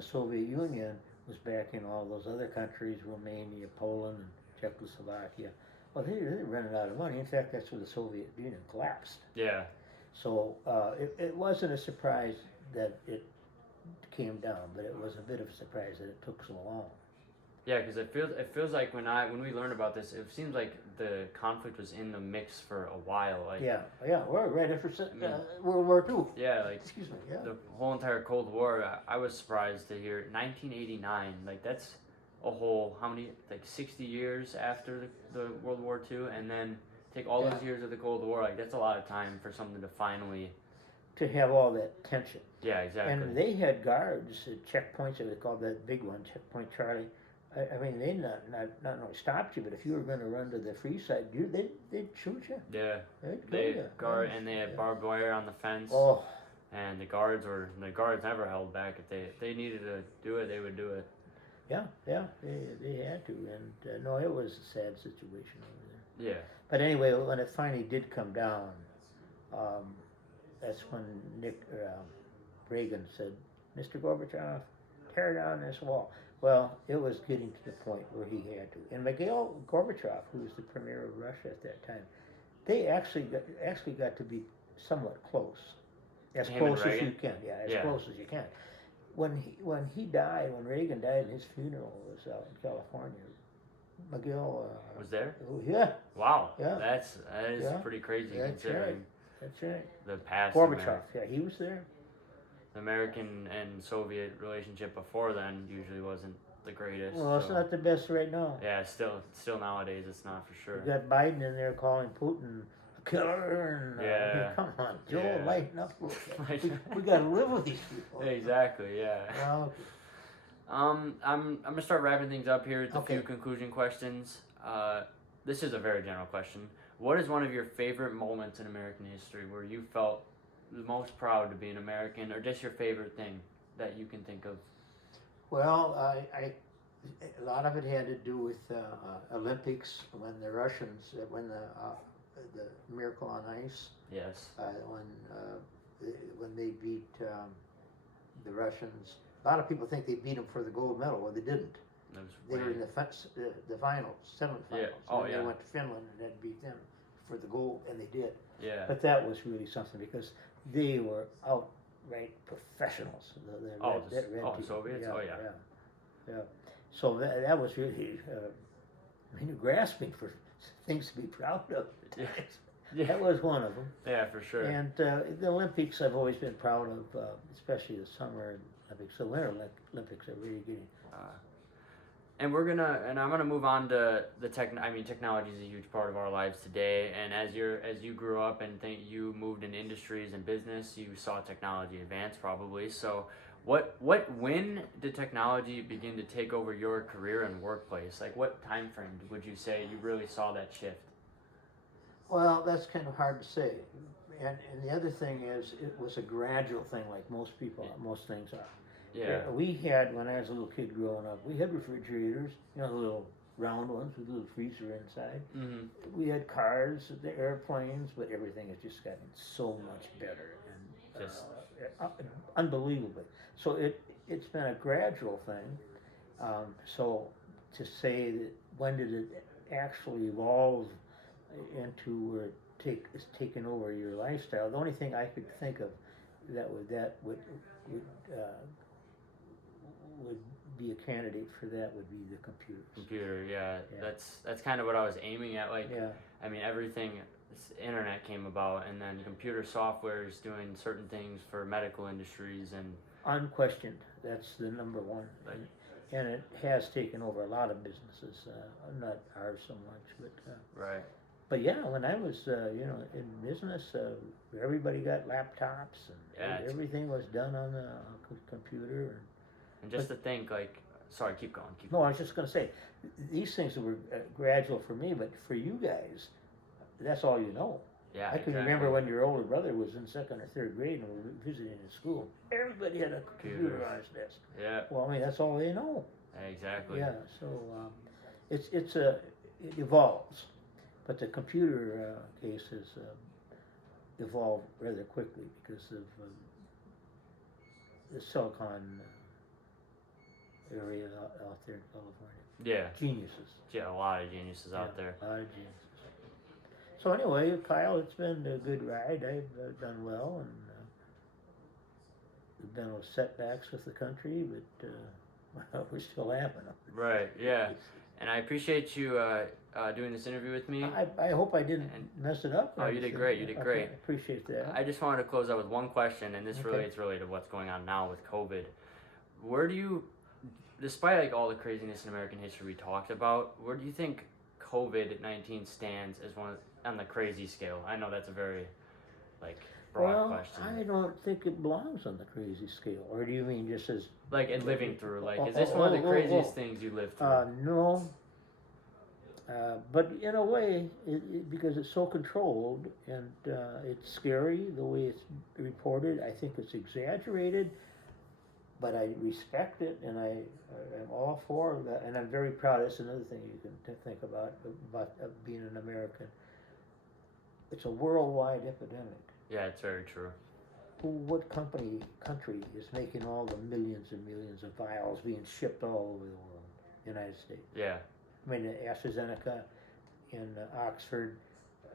the Soviet Union was backing all those other countries, Romania, Poland, and Czechoslovakia. Well, they're running out of money. In fact, that's where the Soviet Union collapsed. Yeah. So it wasn't a surprise that it came down, but it was a bit of a surprise that it took so long. Yeah, because it feels like when we learned about this, it seems like the conflict was in the mix for a while. Like Yeah, we're right after mean, World War II. yeah, like Excuse me. Yeah. the whole entire Cold War. I was surprised to hear 1989. Like that's a whole how many like 60 years after the World War II, and then take all those years of the Cold War. Like that's a lot of time for something to finally. To have all that tension. Yeah, exactly. And they had guards at checkpoints. They called that big one, Checkpoint Charlie. I mean, they not only stopped you, but if you were going to run to the free side, they'd shoot you. Yeah. They'd kill They you. guard and they had barbed wire on the fence. Oh, And the guards never held back. If they needed to do it, they would do it. yeah, they had to. And no, it was a sad situation over there. Yeah. But anyway, when it finally did come down, that's when Reagan said, "Mr. Gorbachev, tear down this wall." Well, it was getting to the point where he had to. And Mikhail Gorbachev, who was the premier of Russia at that time, they actually got to be somewhat close, as Him close and as you Reagan? can. Yeah, as close as you can. When Reagan died, and his funeral was out in California. Mikhail Was there? Yeah, Wow. Yeah. That is Yeah. pretty crazy That's considering that's right. the past Gorbachev, yeah, he was there. the American and Soviet relationship before then usually wasn't the greatest. Well, it's so- not the best right now. Yeah, still nowadays it's not for sure. We got Biden in there calling Putin a killer, and I mean, Yeah. come on, Joe, Yeah. lighten up a little bit. We got to live with these people. Exactly. Yeah. Well, I'm gonna start wrapping things up here with a Okay. few conclusion questions. This is a very general question. What is one of your favorite moments in American history where you felt the most proud to be an American, or just your favorite thing that you can think of? well, a lot of it had to do with Olympics when the Russians, when the Miracle on Ice, Yes. when they beat the Russians. A lot of people think they beat them for the gold medal. Well, they didn't. That was They were way- in the finals, semifinals. Yeah. Oh, and yeah. They went to Finland and had to beat them for the gold, and they did. Yeah. But that was really something because they were outright professionals. The red team. Soviets? Oh, yeah. Yeah. So that was really, you're grasping for things to be proud of. Yeah. Yeah. That was one of them. Yeah, for sure. And the Olympics, I've always been proud of, especially the Summer Olympics. The Winter Olympics are really getting. And I'm gonna move on to the technology is a huge part of our lives today. And as you grew up and you moved in industries and business, you saw technology advance probably. So, when did technology begin to take over your career and workplace? Like, what time frame would you say you really saw that shift? Well, that's kind of hard to say. And the other thing is, it was a gradual thing, like most things are. Yeah. We had, when I was a little kid growing up, we had refrigerators, the little round ones with a little freezer inside. Mm-hmm. We had cars, the airplanes, but everything has just gotten so much better and Just- unbelievably. So it's been a gradual thing. So to say that when did it actually evolve into where it's taken over your lifestyle, the only thing I could think of that would be a candidate for that would be the computers. Computer, yeah. Yeah. That's kind of what I was aiming at. Like, Yeah. I mean, everything, this internet came about, and then computer software is doing certain things for medical industries, and Unquestioned, that's the number one. Right. And it has taken over a lot of businesses, not ours so much, right. but yeah, when I was, in business, everybody got laptops and Yeah, it's- everything was done on the computer. And just to think, like, sorry, keep going. No, I was just going to say, these things were gradual for me, but for you guys, that's all you know. Yeah, I can remember when your older brother was in second or third grade and we were visiting in school. Everybody had a computer on his desk. Yeah, Well, I mean, that's all they know. exactly. Yeah, so it evolves, but the computer case has evolved rather quickly because of the silicon area out there in California. Yeah, Geniuses. yeah, a lot of geniuses out there. A lot of geniuses. So anyway, Kyle, it's been a good ride. I've done well, and we've been with setbacks with the country, but we're still having them. Right. Yeah. And I appreciate you doing this interview with me. I hope I didn't mess it up. Oh, you did great. You did great. I appreciate that. I just wanted to close out with one question, and this Okay. relates really to what's going on now with COVID. Where do you, despite like all the craziness in American history we talked about, where do you think COVID-19 stands as one on the crazy scale? I know that's a very broad question. I don't think it belongs on the crazy scale. Or do you mean just as Like in living through, like is Oh, this one of the oh, craziest things you lived through? no. But in a way, because it's so controlled and it's scary the way it's reported, I think it's exaggerated, but I respect it and I am all for that. And I'm very proud. That's another thing you can think about being an American. It's a worldwide epidemic. Yeah, it's very true. What country is making all the millions and millions of vials being shipped all over the world? United States. Yeah. I mean, AstraZeneca in Oxford,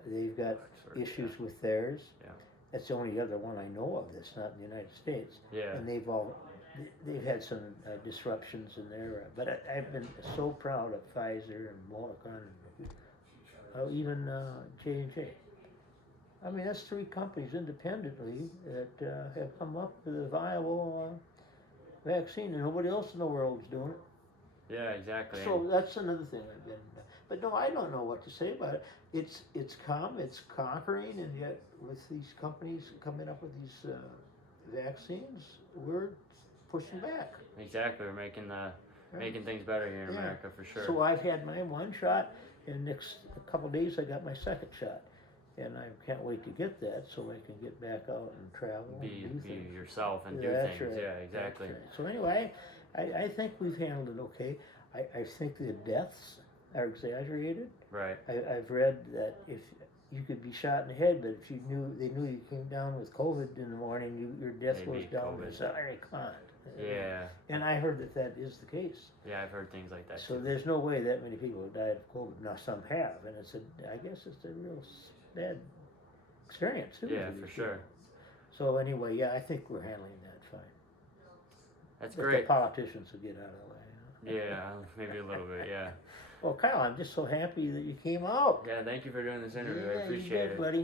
they've got issues with theirs. Yeah. That's the only other one I know of that's not in the United States. Yeah. And they've had some disruptions in there. But I've been so proud of Pfizer and Moderna and even J&J. I mean, that's three companies independently that have come up with a viable vaccine, and nobody else in the world is doing it. Yeah, exactly. So that's another thing I've been. But no, I don't know what to say about it. It's conquering, and yet with these companies coming up with these vaccines, we're pushing back. Exactly, we're making things better here in Yeah. America for sure. So I've had my one shot, and next couple of days I got my second shot. And I can't wait to get that so I can get back out and travel Be and do things. yourself and do That's things. right. Yeah, exactly. That's right. So anyway, I think we've handled it okay. I think the deaths are exaggerated. Right. I've read that if you could be shot in the head, but if they knew you came down with COVID in the morning, your death They goes beat down COVID. to sorry, come on. Yeah. And I heard that is the case. Yeah, I've heard things like that So too. there's no way that many people have died of COVID. Now some have, and I guess it's a real bad experience too. Yeah, these for people. sure. So anyway, yeah, I think we're handling that fine. That's But great. the politicians will get out of the way. Yeah, maybe a little bit, yeah. Well, Kyle, I'm just so happy that you came out. Yeah, thank you for doing this interview. I Yeah, you appreciate bet, it. buddy.